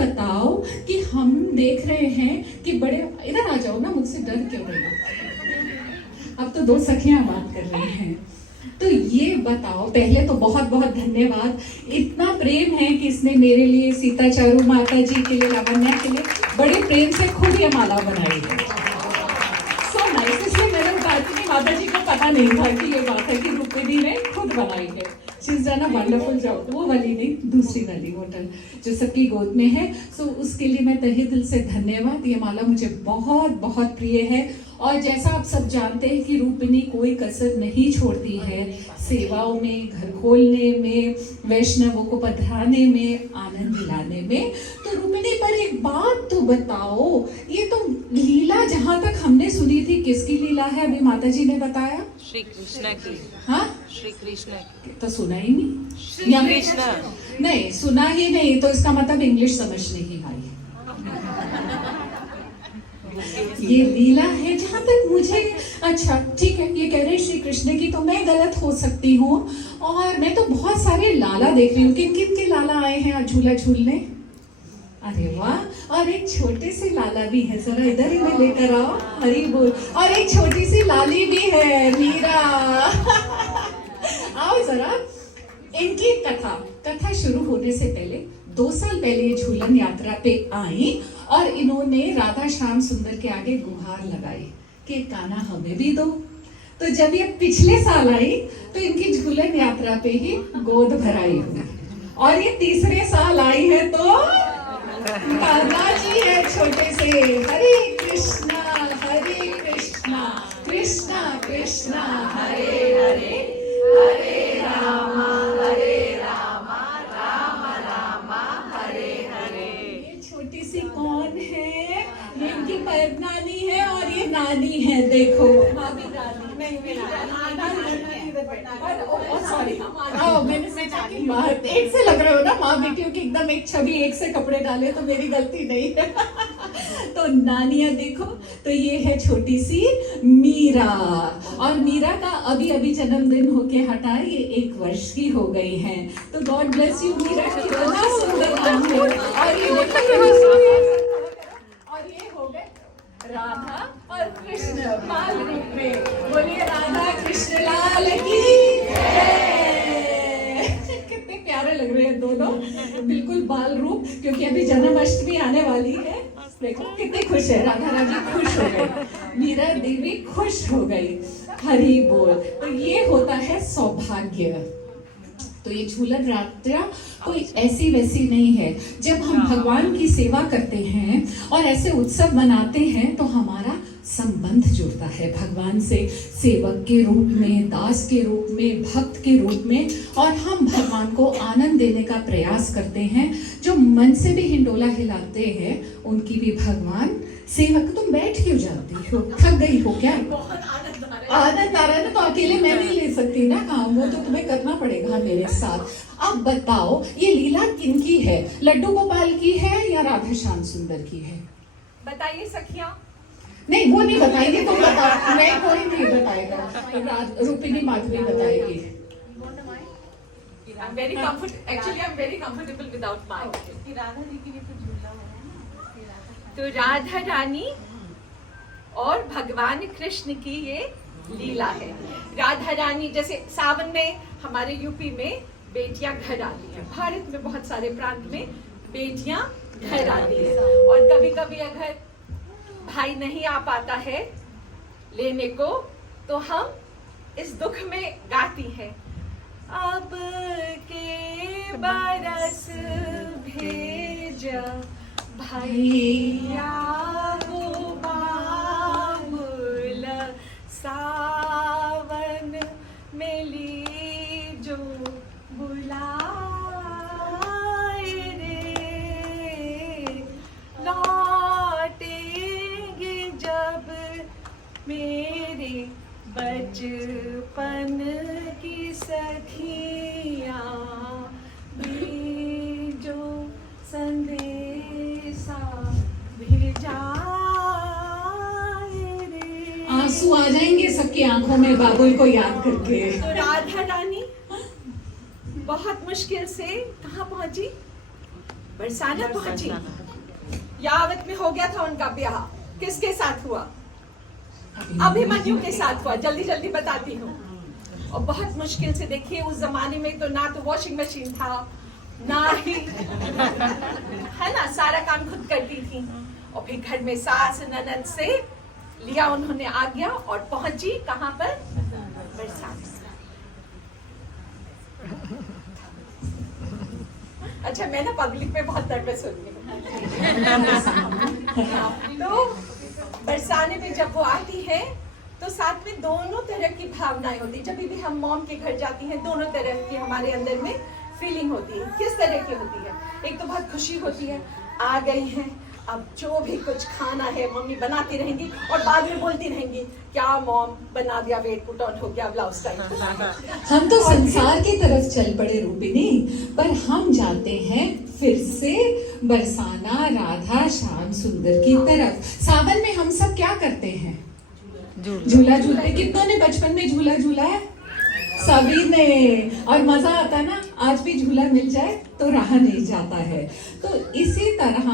बताओ कि हम देख रहे हैं कि बड़े, इधर आ जाओ ना, मुझसे डर क्यों रही हो? अब तो दो सखियां बात कर रही हैं। तो ये बताओ, पहले तो बहुत बहुत धन्यवाद, इतना प्रेम है कि इसने मेरे लिए, सीता चारू माता जी के लिए, लावण्या के लिए बड़े प्रेम से खुद ये माला बनाई है। So nice. इसलिए मैंने कहा कि माता जी को पता नहीं था कि ये बात है कि रुक्मिणी ने खुद बनाई है। She is done a wonderful job. वो वाली नहीं, दूसरी वाली होटल जो सबकी गोद में है। सो उसके लिए मैं तहे दिल से धन्यवाद। ये माला मुझे बहुत बहुत प्रिय है। और जैसा आप सब जानते हैं कि रूपिणी कोई कसर नहीं छोड़ती है सेवाओं में, घर खोलने में, वैष्णवों को पधराने में, आनंद दिलाने में। तो रूपिणी पर एक बात तो बताओ, ये तो लीला जहाँ तक हमने सुनी थी, किसकी लीला है? अभी माता जी ने बताया, श्री कृष्ण की। हाँ, श्री कृष्ण की। तो सुना ही नहीं। श्री कृष्ण नहीं सुना ही नहीं, तो इसका मतलब इंग्लिश समझ नहीं आई। ये लीला है जहाँ तक मुझे, अच्छा ठीक है, ये कह रहे हैं श्री कृष्ण की, तो मैं गलत हो सकती हूँ। और मैं तो बहुत सारे लाला देख रही हूँ। किन किन के लाला आए हैं आज झूला झूलने? अरे वाह। और एक छोटे से लाला भी है, जरा इधर ही में लेकर आओ। हरी बोल। और एक छोटी सी लाली भी है, मीरा। आओ जरा। इनकी कथा शुरू होने से पहले 2 साल पहले ये झूलन यात्रा पे आई और इन्होंने राधा श्याम सुंदर के आगे गुहार लगाई कि कान्हा हमें भी दो। तो जब ये पिछले साल आई तो इनकी झूलन यात्रा पे ही गोद भराई हुई। और ये तीसरे साल आई है तो कान्हा जी है छोटे से। हरे कृष्णा कृष्णा कृष्णा हरे हरे, हरे रामा राम रामा हरे हरे। ये छोटी सी कौन है? ये इनकी परनानी है और ये नानी है। देखो सॉरी, मैंने सोचा कि एक से लग रहे हो ना माँ बेटियों की, एकदम एक छवि, एक से कपड़े डाले, तो मेरी गलती नहीं है। तो नानियाँ देखो, तो ये है छोटी सी मीरा। और मीरा का अभी अभी जन्मदिन होके हटा, ये 1 वर्ष की हो गई है। तो गॉड ब्लेस यू मीरा, कितना सुंदर नाम है। और ये हो गए राधा और कृष्ण बाल रूप में। बोलिए राधा कृष्ण लाल की जय। कितने प्यारे लग रहे हैं दोनों, बिल्कुल बाल रूप, क्योंकि अभी जन्माष्टमी आने वाली है। देखो कितने खुश है, राधा रानी खुश हो गई, मीरा देवी खुश हो गई। हरि बोल। तो ये होता है सौभाग्य। तो ये झूलन यात्रा कोई ऐसी वैसी नहीं है। जब हम भगवान की सेवा करते हैं और ऐसे उत्सव मनाते हैं तो हमारा संबंध जुड़ता है भगवान से, सेवक के रूप में, दास के रूप में, भक्त के रूप में। और हम भगवान को आनंद देने का प्रयास करते हैं। जो मन से भी हिंडोला हिलाते हैं उनकी भी भगवान सेवक। तुम बैठ क्यों जाती हो? थक गई हो क्या? आनंद आ रहा है ना, तो अकेले मैं नहीं ले सकती ना काम, वो तो तुम्हें करना पड़ेगा मेरे साथ। अब बताओ ये लीला किनकी है? लड्डू गोपाल की है या राधा श्याम सुंदर की है? बताइए सखियां। नहीं वो नहीं बताएंगे, तुम बताओ। मैं कोई नहीं बताएगा, रूपिणी माधवी बताएगी। I'm very comfortable without mic. Radha ji की भी तो झूला है। तो राधा रानी और भगवान कृष्ण की ये लीला है। राधा रानी, जैसे सावन में हमारे यूपी में बेटियां घर आती हैं, भारत में बहुत सारे प्रांत में बेटियां घर आती हैं। और कभी कभी अगर भाई नहीं आ पाता है लेने को, तो हम इस दुख में गाती हैं, अब के बरस भेजा भैया वो बाबुल, सावन में लीजो बुलाए रे, लौटेंगे जब मेरे बचपन की सखियाँ, जो संदेशा भेजाए रे। आंसू आ जाएंगे सबकी आंखों में बाबुल को याद करके। तो राधा रानी बहुत मुश्किल से कहाँ पहुंची? बरसाना पहुंची। यावत में हो गया था उनका ब्याह। किसके साथ हुआ? अभिमन्यु के साथ हुआ। जल्दी जल्दी बताती हूँ। और बहुत मुश्किल से, देखिए उस जमाने में तो ना तो वॉशिंग मशीन था, ना ही है ना, सारा काम खुद करती थी। और फिर घर में सास ननद से लिया उन्होंने आज्ञा और पहुंची कहाँ पर? बरसाना। अच्छा, मैं ना पब्लिक में बहुत नर्वस होती हूँ। तो बरसाने में जब वो आती है तो साथ में दोनों तरह की भावनाएं होती है। जब भी हम मॉम के घर जाती हैं, दोनों तरह की हमारे अंदर में फीलिंग होती है। किस तरह की होती है? एक तो बहुत खुशी होती है, आ गई हैं, अब जो भी कुछ खाना है मम्मी बनाती रहेंगी और बाद में बोलती रहेंगी, क्या मॉम बना दिया, वेट पुट ऑन हो गया, ब्लाउज टाइट। हम तो संसार की तरफ चल पड़े रूपिनी, पर हम जाते हैं फिर से बरसाना राधा श्याम सुंदर की तरफ। सावन में हम सब क्या करते हैं? झूला झूलते। कितनों ने बचपन में झूला झूला है? सभी ने। और मजा आता है ना, आज भी झूला मिल जाए तो रहा नहीं जाता है। तो इसी तरह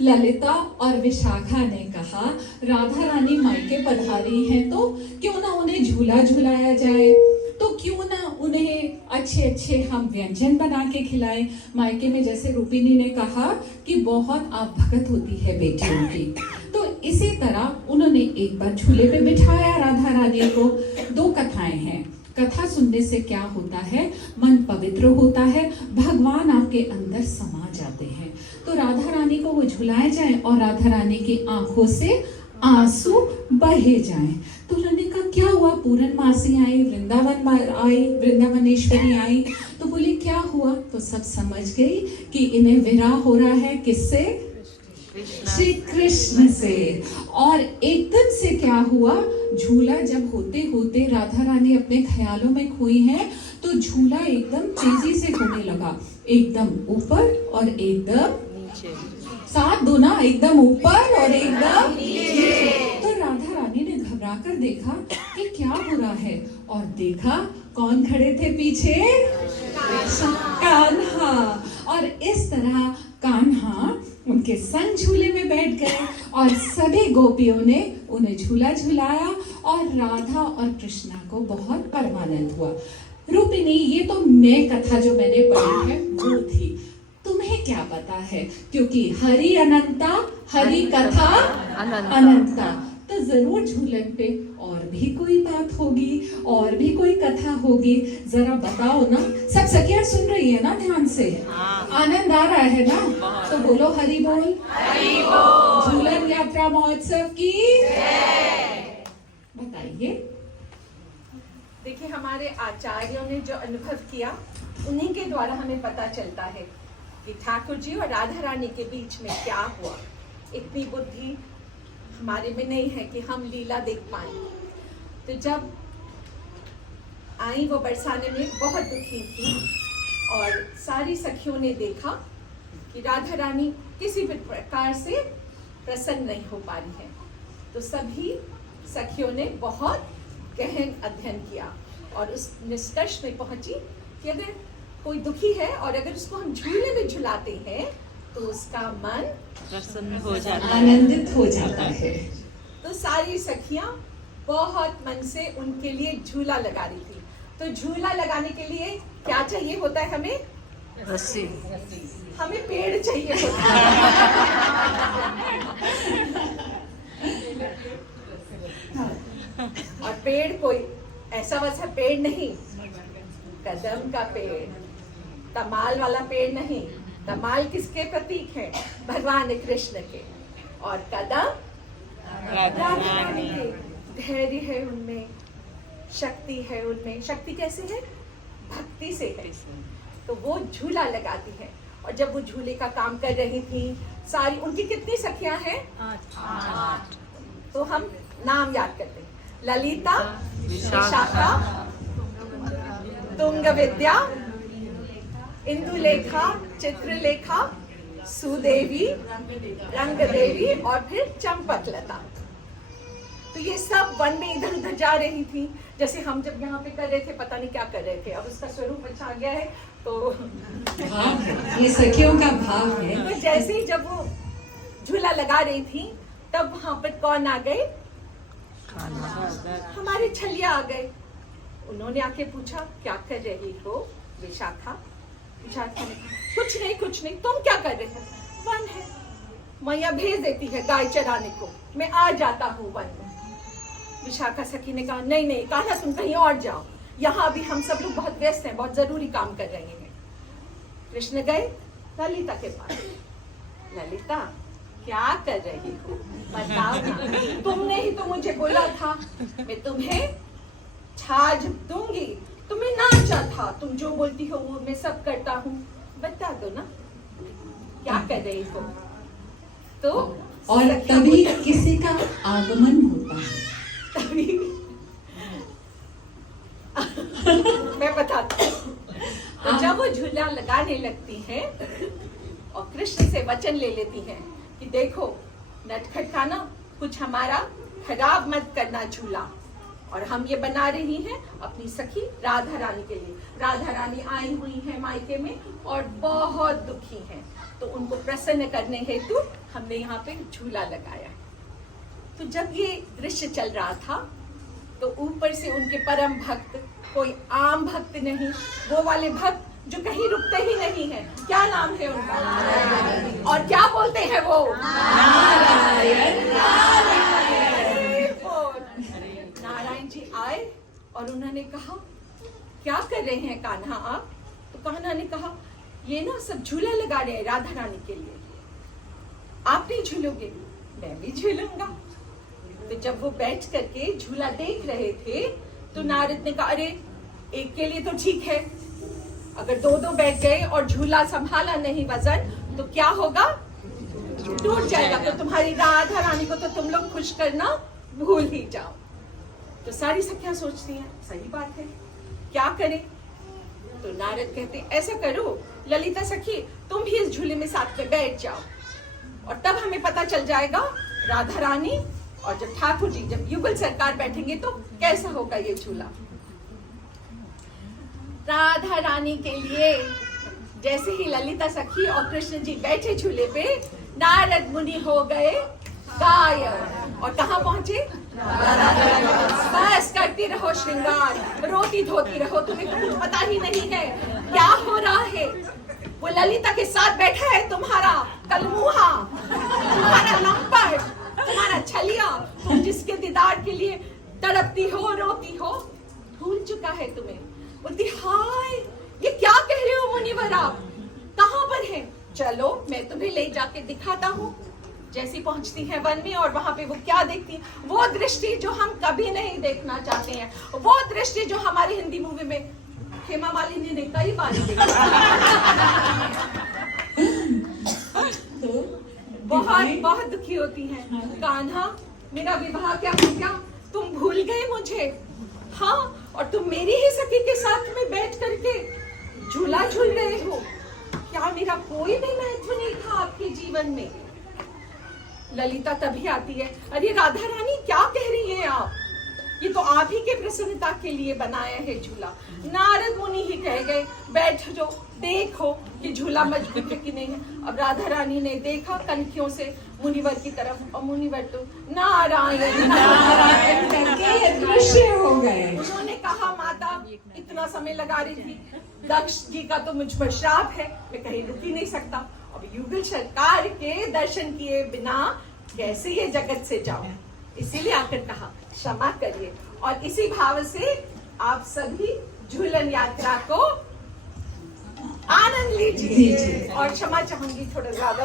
ललिता और विशाखा ने कहा, राधा रानी मायके पधारी हैं तो क्यों ना उन्हें झूला झूलाया जाए, तो क्यों ना उन्हें अच्छे अच्छे हम व्यंजन बना के खिलाएं। मायके में जैसे रूपिनी ने कहा कि बहुत आवभगत होती है बेटियों की, तो इसी तरह उन्होंने एक बार झूले पे बिठाया राधा रानी को। 2 कथाएं हैं। कथा सुनने से क्या होता है? मन पवित्र होता है, भगवान आपके अंदर समा जाते हैं। तो राधा रानी को वो झुलाए जाए और राधा रानी की आंखों से आंसू बहे जाएं। तो उन्होंने कहा क्या हुआ? पूरनमासी आई, वृंदावन आई, वृंदावनेश्वरी आई, तो बोली क्या हुआ? तो सब समझ गई कि इन्हें विरह हो रहा है। किससे? श्री कृष्ण से। और एकदम से क्या हुआ? झूला जब होते होते राधा रानी अपने ख्यालों में खोई हैं, तो झूला एकदम तेजी से होने लगा, एकदम ऊपर और एकदम नीचे। साथ दो ना, एकदम ऊपर और एकदम नीचे। तो राधा रानी ने घबरा कर देखा कि क्या हो रहा है, और देखा कौन खड़े थे पीछे? कान्हा। और इस तरह कान्हा उनके संग झूले में बैठ गए और सभी गोपियों ने उन्हें झूला झुलाया और राधा और कृष्णा को बहुत परमानंद हुआ। रूपिनी, ये तो मैं कथा जो मैंने पढ़ी है वो थी, तुम्हें क्या पता है? क्योंकि हरि अनंता, हरि कथा अनंता। तो जरूर झूलन पे और भी कोई बात होगी, और भी कोई कथा होगी। जरा बताओ ना, सब सखियां सुन रही है ना ध्यान से? आनंद आ रहा है ना? तो बोलो हरि बोल। हरि बोल। झूलन यात्रा महोत्सव की बताइए। देखिए, हमारे आचार्यों ने जो अनुभव किया, उन्हीं के द्वारा हमें पता चलता है कि ठाकुर जी और राधा रानी के बीच में क्या हुआ। इतनी बुद्धि हमारे में नहीं है कि हम लीला देख पाए। तो जब आई वो बरसाने में बहुत दुखी थी और सारी सखियों ने देखा कि राधा रानी किसी भी प्रकार से प्रसन्न नहीं हो पा रही है, तो सभी सखियों ने बहुत गहन अध्ययन किया और उस निष्कर्ष में पहुंची कि अगर कोई दुखी है और अगर उसको हम झूले में झुलाते हैं तो उसका मन प्रसन्न हो जाता है, आनंदित हो जाता है। तो सारी सखियां बहुत मन से उनके लिए झूला लगा रही थी। तो झूला लगाने के लिए क्या चाहिए होता है? हमें रस्सी, हमें पेड़ चाहिए होता है। और पेड़ कोई ऐसा वैसा पेड़ नहीं, कदम का पेड़, तमाल वाला पेड़ नहीं। तमाल किसके प्रतीक है? भगवान कृष्ण के। और कदम राधा रानी के। धैर्य है उनमें, शक्ति है उनमें। शक्ति कैसे है? भक्ति से है। तो वो झूला लगाती है और जब वो झूले का काम कर रही थी, सारी उनकी कितनी सखियां हैं? 8। तो हम नाम याद करते हैं। ललिता, विशाखा, तुंग विद्या, इंदुलेखा, चित्रलेखा, सुदेवी, रंग देवी और फिर चंपकलता। तो ये सब वन में इधर उधर जा रही थी, जैसे हम जब यहाँ पे कर रहे थे, पता नहीं क्या कर रहे थे। अब उसका स्वरूप अच्छा आ गया है, तो भाव है, ये सखियों का भाव है। तो जैसे ही जब वो झूला लगा रही थी तब वहां पर कौन आ गए? हमारे छलिया आ गए। उन्होंने आके पूछा क्या कर रही हो विशाखा? विशाखा ने कहा कुछ नहीं, तुम क्या कर रहे हो? वन है, मैया भेज देती है गाय चराने को, मैं आ जाता हूँ वन में। विशाखा सखी ने कहा नहीं कान्हा तुम कहीं और जाओ, यहाँ अभी हम सब लोग बहुत व्यस्त हैं, बहुत जरूरी काम कर रहे हैं। कृष्ण गए ललिता के पास। ललिता क्या कर रही हो बताओ ना, तुमने ही तो मुझे बोला था मैं तुम्हें छाछ दूंगी, तुम्हें नाचा था, तुम जो बोलती हो वो मैं सब करता हूँ, बता दो ना क्या कर रही हो? तो और तभी किसी का आगमन होता है। तभी मैं बताती हूँ। तो जब वो झूला लगाने लगती हैं और कृष्ण से वचन ले लेती हैं कि देखो नटखट का ना कुछ हमारा खराब मत करना झूला, और हम ये बना रही हैं अपनी सखी राधा रानी के लिए। राधा रानी आई हुई है मायके में और बहुत दुखी हैं, तो उनको प्रसन्न करने हेतु हमने यहाँ पे झूला लगाया। तो जब ये दृश्य चल रहा था तो ऊपर से उनके परम भक्त, कोई आम भक्त नहीं, वो वाले भक्त जो कहीं रुकते ही नहीं है। क्या नाम है उनका? और क्या बोलते हैं वो? नारायण जी आए और उन्होंने कहा क्या कर रहे हैं कान्हा आप? तो कान्हा ने कहा ये ना सब झूला लगा रहे हैं राधा रानी के लिए, आप नहीं झूलोगे? मैं भी झूलूंगा। तो जब वो बैठ करके झूला देख रहे थे तो नारद ने कहा अरे एक के लिए तो ठीक है, अगर दो दो बैठ गए और झूला संभाला नहीं वजन तो क्या होगा? टूट जाएगा। तो तुम्हारी राधा रानी को तो तुम लोग खुश करना भूल ही जाओ। तो सारी सखियां सोचती हैं सही बात है, क्या करें? तो नारद कहते ऐसा करो ललिता सखी तुम भी इस झूले में साथ में बैठ जाओ, और तब हमें पता चल जाएगा राधा रानी और जब ठाकुर जी, जब युगल सरकार बैठेंगे तो कैसा होगा ये झूला। राधा रानी के लिए जैसे ही ललिता सखी और कृष्ण जी बैठे झूले पे, नारद मुनि हो गए गायब। और कहाँ पहुंचे? बस करती रहो श्रृंगार, रोती धोती रहो, तुम्हें तो कुछ पता ही नहीं है क्या हो रहा है। वो ललिता के साथ बैठा है तुम्हारा कलमुहा, तुम्हारा लंपट, तुम्हारा छलिया, तुम जिसके दीदार के लिए तड़पती हो, रोती हो, भूल चुका है तुम्हें। बोलती हाय ये क्या कह रहे हो मुनिवर, आप कहाँ पर हैं? चलो मैं तुम्हें ले जाके दिखाता हूँ। जैसी पहुंचती है वन में और वहां पे वो क्या देखती है, वो दृष्टि जो हम कभी नहीं देखना चाहते हैं, वो दृष्टि जो हमारी हिंदी मूवी में हेमा मालिनी ने कई बार देखा। बहुत दुखी होती हैं। कान्हा मेरा विवाह क्या हो गया, तुम भूल गए मुझे? हाँ, और तुम मेरी ही सखी के साथ में बैठ करके झूला झूल रहे हो, क्या मेरा कोई भी महत्व नहीं था आपके जीवन में? ललिता तभी आती है, अरे राधा रानी क्या कह रही हैं आप, ये तो आप ही के प्रसन्नता के लिए बनाया है झूला। नारद मुनि ही कह गए बैठ जो देखो कि झूला मजबूत है कि नहीं है। अब राधा रानी ने देखा कनखियों से मुनिवर की तरफ, और मुनिवर तो नारायण नारायण करके दृश्य हो गए। उन्होंने कहा माता इतना समय लगा रही थी, दक्ष जी का तो मुझ पर श्राप है, मैं कहीं रुक ही नहीं सकता, अब युगल सरकार के दर्शन किए बिना कैसे ये जगत से जाओ। इसीलिए आकर कहा क्षमा करिए, और इसी भाव से आप सभी झूलन यात्रा को आनंद लीजिए। और क्षमा चाहूंगी थोड़ा ज्यादा